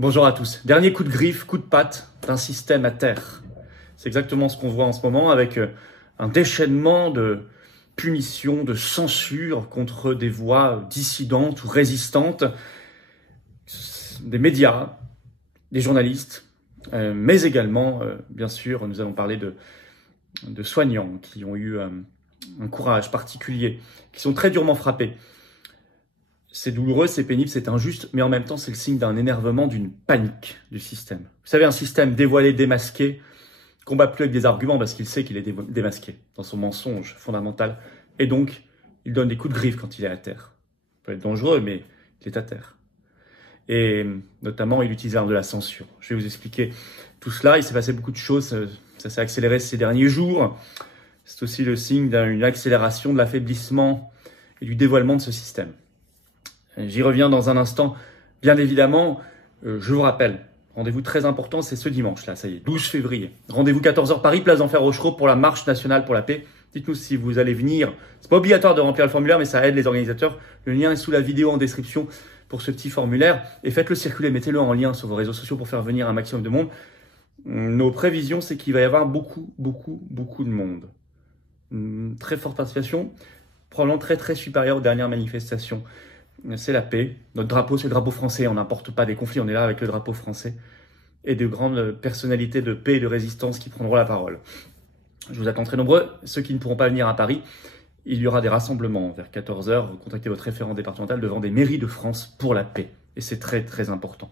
Bonjour à tous. Dernier coup de griffe, coup de patte d'un système à terre. C'est exactement ce qu'on voit en ce moment avec un déchaînement de punitions, de censure contre des voix dissidentes ou résistantes, des médias, des journalistes, mais également, bien sûr, nous allons parler de soignants qui ont eu un courage particulier, qui sont très durement frappés. C'est douloureux, c'est pénible, c'est injuste, mais en même temps, c'est le signe d'un énervement, d'une panique du système. Vous savez, un système dévoilé, démasqué, combat plus avec des arguments parce qu'il sait qu'il est démasqué dans son mensonge fondamental. Et donc, il donne des coups de griffe quand il est à terre. Il peut être dangereux, mais il est à terre. Et notamment, il utilise l'arme de la censure. Je vais vous expliquer tout cela. Il s'est passé beaucoup de choses. Ça s'est accéléré ces derniers jours. C'est aussi le signe d'une accélération de l'affaiblissement et du dévoilement de ce système. J'y reviens dans un instant. Bien évidemment, je vous rappelle, rendez-vous très important, c'est ce dimanche, là, ça y est, 12 février. Rendez-vous 14h Paris, place d'Enfer Rochereau pour la marche nationale pour la paix. Dites-nous si vous allez venir. C'est pas obligatoire de remplir le formulaire, mais ça aide les organisateurs. Le lien est sous la vidéo en description pour ce petit formulaire. Et faites-le circuler, mettez-le en lien sur vos réseaux sociaux pour faire venir un maximum de monde. Nos prévisions, c'est qu'il va y avoir beaucoup de monde. Une très forte participation, probablement très supérieure aux dernières manifestations. C'est la paix. Notre drapeau, c'est le drapeau français. On n'importe pas des conflits. On est là avec le drapeau français. Et de grandes personnalités de paix et de résistance qui prendront la parole. Je vous attends très nombreux. Ceux qui ne pourront pas venir à Paris, il y aura des rassemblements vers 14h. Vous contactez votre référent départemental devant des mairies de France pour la paix. Et c'est très important.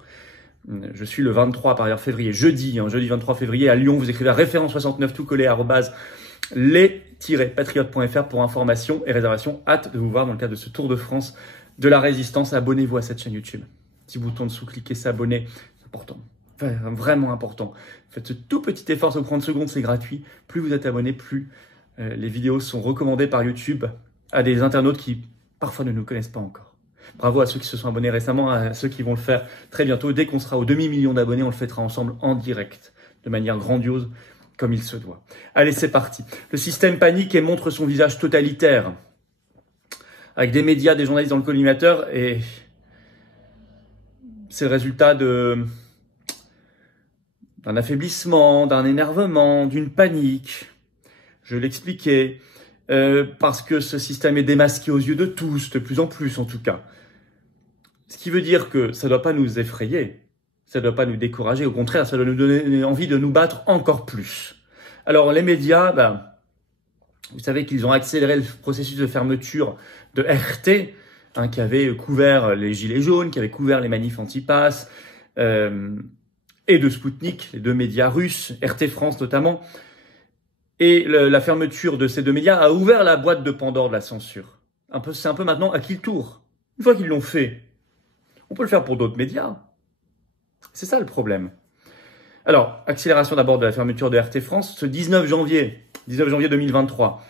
Je suis le 23 par ailleurs février, jeudi 23 février à Lyon. Vous écrivez à référent 69 tout collé @les-patriotes.fr pour information et réservation. Hâte de vous voir dans le cadre de ce Tour de France de la résistance. Abonnez-vous à cette chaîne YouTube. Petit bouton dessous, cliquez s'abonner. C'est important. Vraiment important. Faites ce tout petit effort, ça vous prend 30 secondes, c'est gratuit. Plus vous êtes abonné, plus les vidéos sont recommandées par YouTube à des internautes qui parfois ne nous connaissent pas encore. Bravo à ceux qui se sont abonnés récemment, à ceux qui vont le faire très bientôt. Dès qu'on sera au demi-million d'abonnés, on le fêtera ensemble en direct, de manière grandiose, comme il se doit. Allez, c'est parti. Le système panique et montre son visage totalitaire, avec des médias, des journalistes dans le collimateur, et c'est le résultat d'un affaiblissement, d'un énervement, d'une panique. Je l'expliquais, parce que ce système est démasqué aux yeux de tous, de plus en plus en tout cas. Ce qui veut dire que ça ne doit pas nous effrayer, ça ne doit pas nous décourager, au contraire, ça doit nous donner envie de nous battre encore plus. Alors les médias, vous savez qu'ils ont accéléré le processus de fermeture de RT, qui avait couvert les gilets jaunes, qui avait couvert les manifs anti-pass, et de Sputnik, les deux médias russes, RT France notamment. Et la fermeture de ces deux médias a ouvert la boîte de Pandore de la censure. C'est un peu maintenant à qui le tour? Une fois qu'ils l'ont fait, on peut le faire pour d'autres médias. C'est ça le problème. Alors, accélération d'abord de la fermeture de RT France. Ce 19 janvier 2023,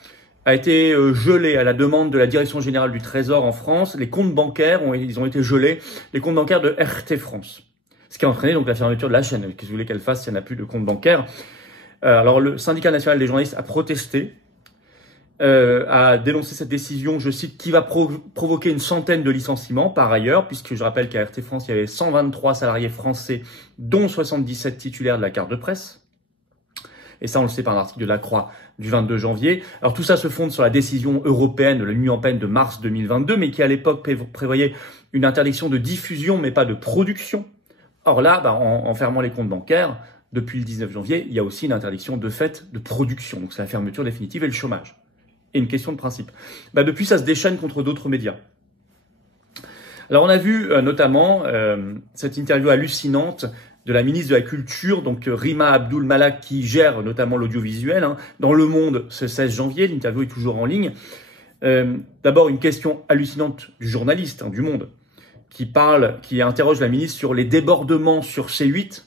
a été gelé à la demande de la Direction Générale du Trésor en France. Les comptes bancaires ils ont été gelés, les comptes bancaires de RT France. Ce qui a entraîné donc la fermeture de la chaîne. Qu'est-ce que vous voulez qu'elle fasse s'il n'y en a plus de compte bancaire? Alors le syndicat national des journalistes a protesté, a dénoncé cette décision, je cite, qui va provoquer une centaine de licenciements par ailleurs, puisque je rappelle qu'à RT France, il y avait 123 salariés français, dont 77 titulaires de la carte de presse. Et ça, on le sait par un article de La Croix du 22 janvier. Alors tout ça se fonde sur la décision européenne de l'Union européenne de mars 2022, mais qui à l'époque prévoyait une interdiction de diffusion, mais pas de production. Or là, en fermant les comptes bancaires, depuis le 19 janvier, il y a aussi une interdiction de fait de production. Donc c'est la fermeture définitive et le chômage. Et une question de principe. Depuis, ça se déchaîne contre d'autres médias. Alors on a vu notamment cette interview hallucinante de la ministre de la Culture, donc Rima Abdul Malak, qui gère notamment l'audiovisuel, dans Le Monde ce 16 janvier. L'interview est toujours en ligne. D'abord, une question hallucinante du journaliste du Monde, qui interroge la ministre sur les débordements sur C8.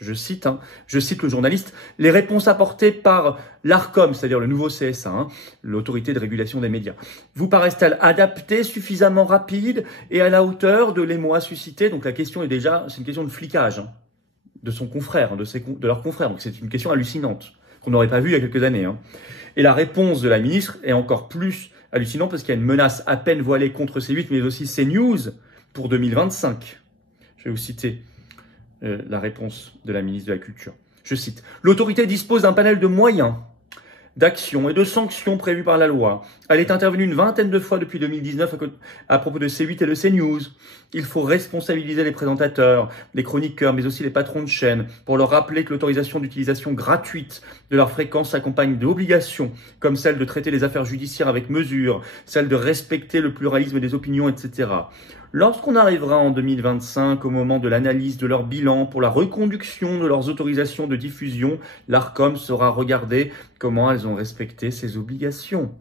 Je cite le journaliste, les réponses apportées par l'ARCOM, c'est-à-dire le nouveau CSA, l'autorité de régulation des médias, vous paraissent-elles adaptées, suffisamment rapides et à la hauteur de l'émoi suscité? Donc la question c'est une question de flicage de son confrère, de leur confrère. Donc c'est une question hallucinante qu'on n'aurait pas vue il y a quelques années. Et la réponse de la ministre est encore plus hallucinante parce qu'il y a une menace à peine voilée contre C8, mais aussi CNews pour 2025. Je vais vous citer la réponse de la ministre de la Culture. Je cite, « L'autorité dispose d'un panel de moyens, d'actions et de sanctions prévues par la loi. Elle est intervenue une vingtaine de fois depuis 2019 à propos de C8 et de CNews. Il faut responsabiliser les présentateurs, les chroniqueurs, mais aussi les patrons de chaînes pour leur rappeler que l'autorisation d'utilisation gratuite de leur fréquence s'accompagne d'obligations, comme celle de traiter les affaires judiciaires avec mesure, celle de respecter le pluralisme des opinions, etc. Lorsqu'on arrivera en 2025 au moment de l'analyse de leur bilan pour la reconduction de leurs autorisations de diffusion, l'ARCOM saura regarder comment elles ont respecté ces obligations. »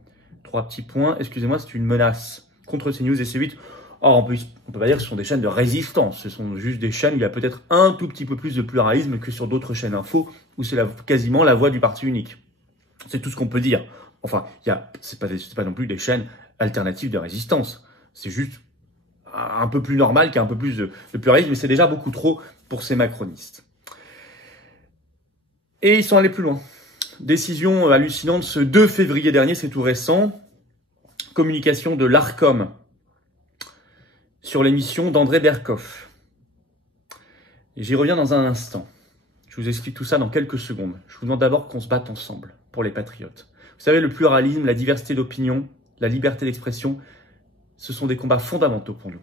3 petits points. Excusez-moi, c'est une menace contre CNews et C8. Or, on peut pas dire que ce sont des chaînes de résistance. Ce sont juste des chaînes où il y a peut-être un tout petit peu plus de pluralisme que sur d'autres chaînes info où c'est quasiment la voix du parti unique. C'est tout ce qu'on peut dire. Enfin, c'est pas non plus des chaînes alternatives de résistance. C'est juste un peu plus normal qu'il y a un peu plus de pluralisme, mais c'est déjà beaucoup trop pour ces macronistes. Et ils sont allés plus loin. Décision hallucinante ce 2 février dernier, c'est tout récent. Communication de l'ARCOM sur l'émission d'André Berkoff. Et j'y reviens dans un instant. Je vous explique tout ça dans quelques secondes. Je vous demande d'abord qu'on se batte ensemble pour les patriotes. Vous savez, le pluralisme, la diversité d'opinion, la liberté d'expression, ce sont des combats fondamentaux pour nous.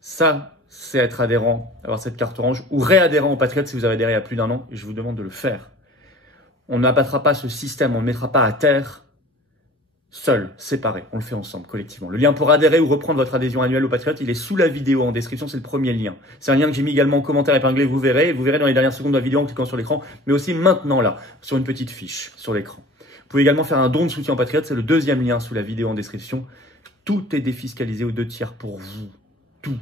Ça, c'est être adhérent, avoir cette carte orange, ou réadhérent aux Patriotes si vous avez adhéré il y a plus d'1 an, et je vous demande de le faire. On n'abattra pas ce système, on ne le mettra pas à terre, seul, séparé. On le fait ensemble, collectivement. Le lien pour adhérer ou reprendre votre adhésion annuelle aux Patriotes, il est sous la vidéo en description, c'est le premier lien. C'est un lien que j'ai mis également en commentaire épinglé, vous verrez dans les dernières secondes de la vidéo en cliquant sur l'écran, mais aussi maintenant là, sur une petite fiche sur l'écran. Vous pouvez également faire un don de soutien aux Patriotes, c'est le 2e lien sous la vidéo en description. Tout est défiscalisé aux 2 tiers pour vous. Tout.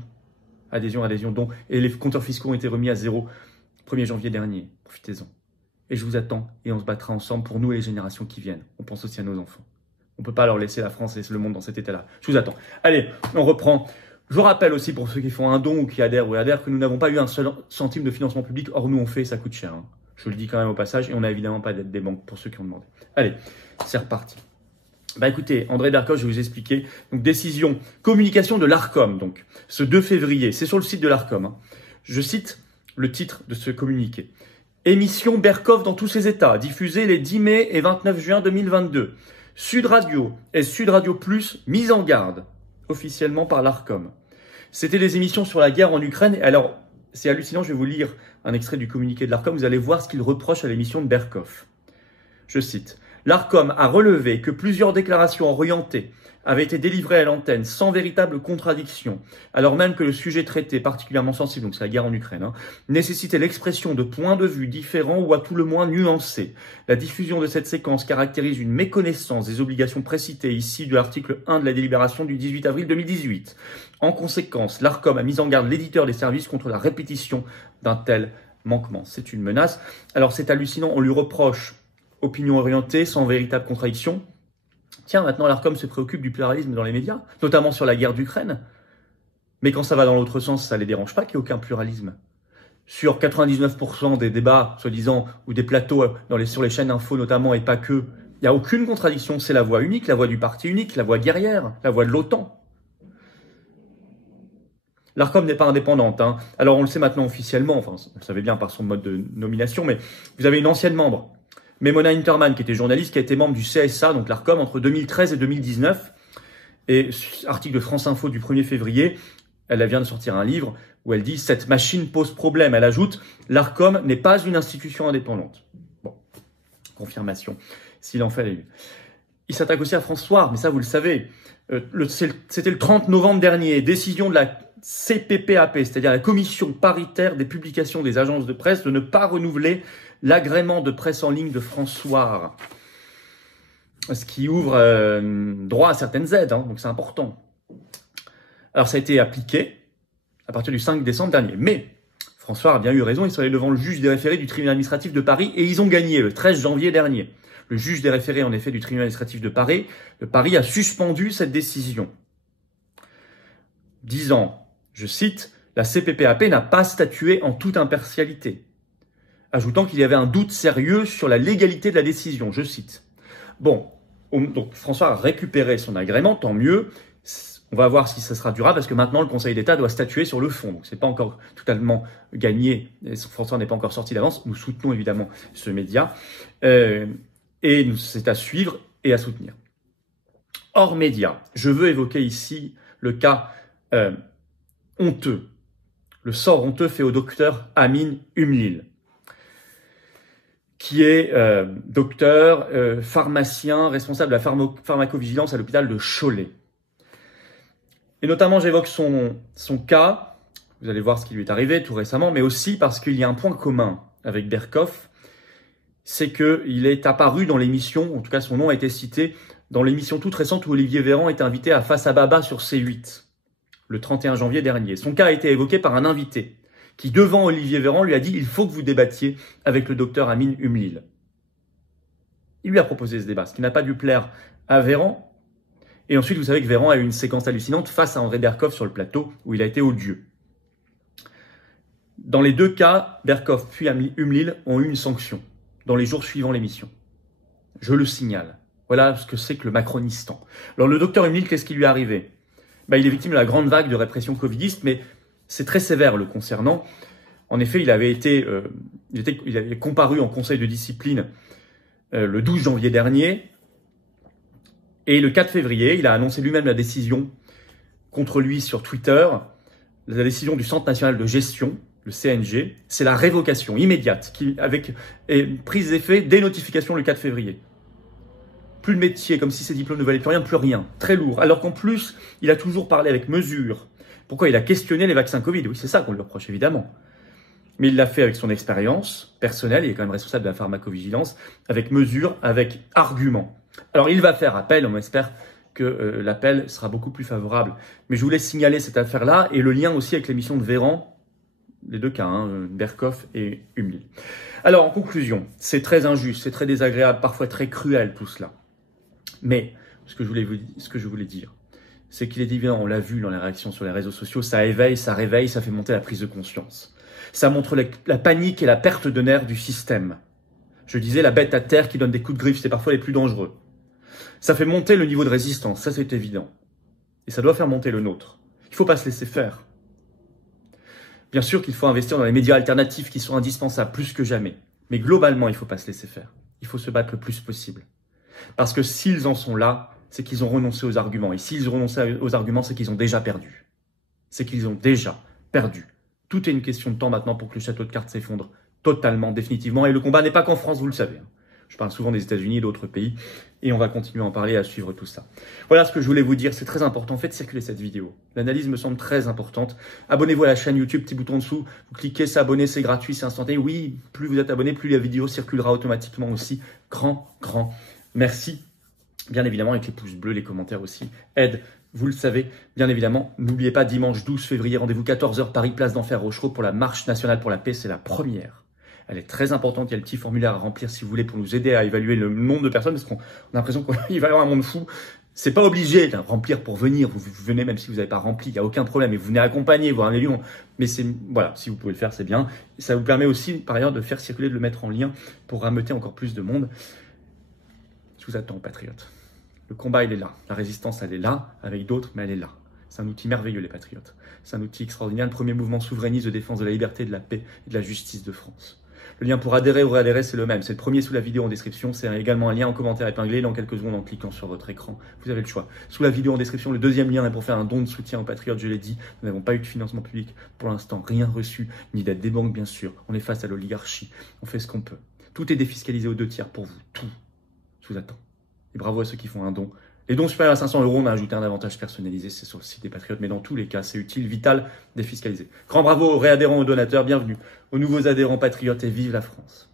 Adhésion, don. Et les compteurs fiscaux ont été remis à 0 1er janvier dernier. Profitez-en. Et je vous attends et on se battra ensemble pour nous et les générations qui viennent. On pense aussi à nos enfants. On ne peut pas leur laisser la France et le monde dans cet état-là. Je vous attends. Allez, on reprend. Je vous rappelle aussi pour ceux qui font un don ou qui adhèrent que nous n'avons pas eu un seul centime de financement public. Or, nous on fait, ça coûte cher. Hein. Je le dis quand même au passage et on n'a évidemment pas d'aide des banques pour ceux qui ont demandé. Allez, c'est reparti. Bah écoutez, André Berkoff, je vais vous expliquer. Donc décision, communication de l'ARCOM, donc ce 2 février, c'est sur le site de l'ARCOM. Hein. Je cite le titre de ce communiqué. Émission Berkoff dans tous ses états, diffusée les 10 mai et 29 juin 2022. Sud Radio et Sud Radio Plus mise en garde, officiellement par l'ARCOM. C'était des émissions sur la guerre en Ukraine. Alors, c'est hallucinant, je vais vous lire un extrait du communiqué de l'ARCOM. Vous allez voir ce qu'il reproche à l'émission de Berkoff. Je cite. L'ARCOM a relevé que plusieurs déclarations orientées avaient été délivrées à l'antenne sans véritable contradiction, alors même que le sujet traité, particulièrement sensible, donc c'est la guerre en Ukraine, nécessitait l'expression de points de vue différents ou à tout le moins nuancés. La diffusion de cette séquence caractérise une méconnaissance des obligations précitées ici de l'article 1 de la délibération du 18 avril 2018. En conséquence, l'ARCOM a mis en garde l'éditeur des services contre la répétition d'un tel manquement. C'est une menace. Alors c'est hallucinant, on lui reproche opinion orientée, sans véritable contradiction. Tiens, maintenant l'ARCOM se préoccupe du pluralisme dans les médias, notamment sur la guerre d'Ukraine. Mais quand ça va dans l'autre sens, ça les dérange pas qu'il n'y ait aucun pluralisme. Sur 99% des débats, soi-disant, ou des plateaux sur les chaînes info notamment, et pas que, il n'y a aucune contradiction. C'est la voix unique, la voix du parti unique, la voix guerrière, la voix de l'OTAN. L'ARCOM n'est pas indépendante. Hein. Alors on le sait maintenant officiellement, enfin on le savait bien par son mode de nomination, mais vous avez une ancienne membre, Mona Interman, qui était journaliste, qui a été membre du CSA, donc l'ARCOM, entre 2013 et 2019. Et article de France Info du 1er février, elle vient de sortir un livre où elle dit « Cette machine pose problème ». Elle ajoute « L'ARCOM n'est pas une institution indépendante ». Bon, confirmation, s'il en fallait une. Il s'attaque aussi à François, mais ça vous le savez. C'était le 30 novembre dernier, décision de la CPPAP, c'est-à-dire la Commission paritaire des publications des agences de presse, de ne pas renouveler l'agrément de presse en ligne de François, ce qui ouvre droit à certaines aides, hein, donc c'est important. Alors ça a été appliqué à partir du 5 décembre dernier, mais François a bien eu raison, ils sont allés devant le juge des référés du tribunal administratif de Paris et ils ont gagné le 13 janvier dernier. Le juge des référés, en effet, du tribunal administratif de Paris a suspendu cette décision, disant, je cite, « La CPPAP n'a pas statué en toute impartialité », ajoutant qu'il y avait un doute sérieux sur la légalité de la décision, je cite. Bon, donc François a récupéré son agrément, tant mieux. On va voir si ça sera durable parce que maintenant le Conseil d'État doit statuer sur le fond. Donc c'est pas encore totalement gagné. François n'est pas encore sorti d'avance. Nous soutenons évidemment ce média et c'est à suivre et à soutenir. Hors média, je veux évoquer ici le cas honteux, le sort honteux fait au docteur Amin Umlil, qui est docteur, pharmacien, responsable de la pharmacovigilance à l'hôpital de Cholet. Et notamment, j'évoque son cas, vous allez voir ce qui lui est arrivé tout récemment, mais aussi parce qu'il y a un point commun avec Berkoff, c'est qu'il est apparu dans l'émission, en tout cas son nom a été cité, dans l'émission toute récente où Olivier Véran était invité à Face à Baba sur C8, le 31 janvier dernier. Son cas a été évoqué par un invité qui, devant Olivier Véran, lui a dit « Il faut que vous débattiez avec le docteur Amin Umlil ». Il lui a proposé ce débat, ce qui n'a pas dû plaire à Véran. Et ensuite, vous savez que Véran a eu une séquence hallucinante face à André Berkoff sur le plateau, où il a été odieux. Dans les deux cas, Berkoff puis Umlil ont eu une sanction dans les jours suivant l'émission. Je le signale. Voilà ce que c'est que le macronistan. Alors le docteur Umlil, qu'est-ce qui lui est arrivé? Il est victime de la grande vague de répression covidiste, mais c'est très sévère le concernant. En effet, il avait comparu en conseil de discipline le 12 janvier dernier. Et le 4 février, il a annoncé lui-même la décision contre lui sur Twitter. La décision du Centre national de gestion, le CNG, c'est la révocation immédiate qui prise d'effet dès notification le 4 février. Plus de métier, comme si ses diplômes ne valaient plus rien, plus rien. Très lourd. Alors qu'en plus, il a toujours parlé avec mesure. Pourquoi? Il a questionné les vaccins Covid. Oui, c'est ça qu'on lui reproche, évidemment. Mais il l'a fait avec son expérience personnelle. Il est quand même responsable de la pharmacovigilance, avec mesure, avec argument. Alors, il va faire appel. On espère que l'appel sera beaucoup plus favorable. Mais je voulais signaler cette affaire-là et le lien aussi avec l'émission de Véran. Les deux cas, Berkoff et Umlil. Alors, en conclusion, c'est très injuste, c'est très désagréable, parfois très cruel tout cela. Mais ce que je voulais dire, c'est qu'il est évident, on l'a vu dans les réactions sur les réseaux sociaux, ça éveille, ça réveille, ça fait monter la prise de conscience. Ça montre la panique et la perte de nerfs du système. Je disais, la bête à terre qui donne des coups de griffe, c'est parfois les plus dangereux. Ça fait monter le niveau de résistance, ça c'est évident. Et ça doit faire monter le nôtre. Il ne faut pas se laisser faire. Bien sûr qu'il faut investir dans les médias alternatifs qui sont indispensables, plus que jamais. Mais globalement, il ne faut pas se laisser faire. Il faut se battre le plus possible. Parce que s'ils en sont là, c'est qu'ils ont renoncé aux arguments. Et s'ils ont renoncé aux arguments, c'est qu'ils ont déjà perdu. C'est qu'ils ont déjà perdu. Tout est une question de temps maintenant pour que le château de cartes s'effondre totalement, définitivement. Et le combat n'est pas qu'en France, vous le savez. Je parle souvent des États-Unis et d'autres pays. Et on va continuer à en parler et à suivre tout ça. Voilà ce que je voulais vous dire. C'est très important. Faites circuler cette vidéo. L'analyse me semble très importante. Abonnez-vous à la chaîne YouTube, petit bouton dessous. Vous cliquez s'abonner, c'est gratuit, c'est instantané. Oui, plus vous êtes abonné, plus la vidéo circulera automatiquement aussi. Grand merci. Bien évidemment, avec les pouces bleus, les commentaires aussi aident. Vous le savez, bien évidemment. N'oubliez pas, dimanche 12 février, rendez-vous 14h, Paris, place d'Enfer, Rochereau, pour la marche nationale pour la paix. C'est la première. Elle est très importante. Il y a le petit formulaire à remplir si vous voulez pour nous aider à évaluer le nombre de personnes, parce qu'on a l'impression qu'il va y avoir un monde fou. C'est pas obligé de remplir pour venir. Vous venez même si vous n'avez pas rempli, il n'y a aucun problème. Et vous venez accompagner, voir un élu. Mais voilà, si vous pouvez le faire, c'est bien. Et ça vous permet aussi, par ailleurs, de faire circuler, de le mettre en lien pour rameuter encore plus de monde. Je vous attends, patriotes. Le combat, il est là. La résistance, elle est là, avec d'autres, mais elle est là. C'est un outil merveilleux, les patriotes. C'est un outil extraordinaire. Le premier mouvement souverainiste de défense de la liberté, de la paix et de la justice de France. Le lien pour adhérer ou réadhérer, c'est le même. C'est le premier sous la vidéo en description. C'est également un lien en commentaire épinglé dans quelques secondes en cliquant sur votre écran. Vous avez le choix. Sous la vidéo en description, le deuxième lien est pour faire un don de soutien aux patriotes. Je l'ai dit, nous n'avons pas eu de financement public pour l'instant. Rien reçu, ni d'aide des banques, bien sûr. On est face à l'oligarchie. On fait ce qu'on peut. Tout est défiscalisé aux 2/3 pour vous. Tout. Je vous attends. Et bravo à ceux qui font un don. Les dons supérieurs à 500 €, on a ajouté un avantage personnalisé, c'est sur le site des Patriotes, mais dans tous les cas, c'est utile, vital, défiscalisé. Grand bravo aux réadhérents, aux donateurs, bienvenue aux nouveaux adhérents patriotes et vive la France.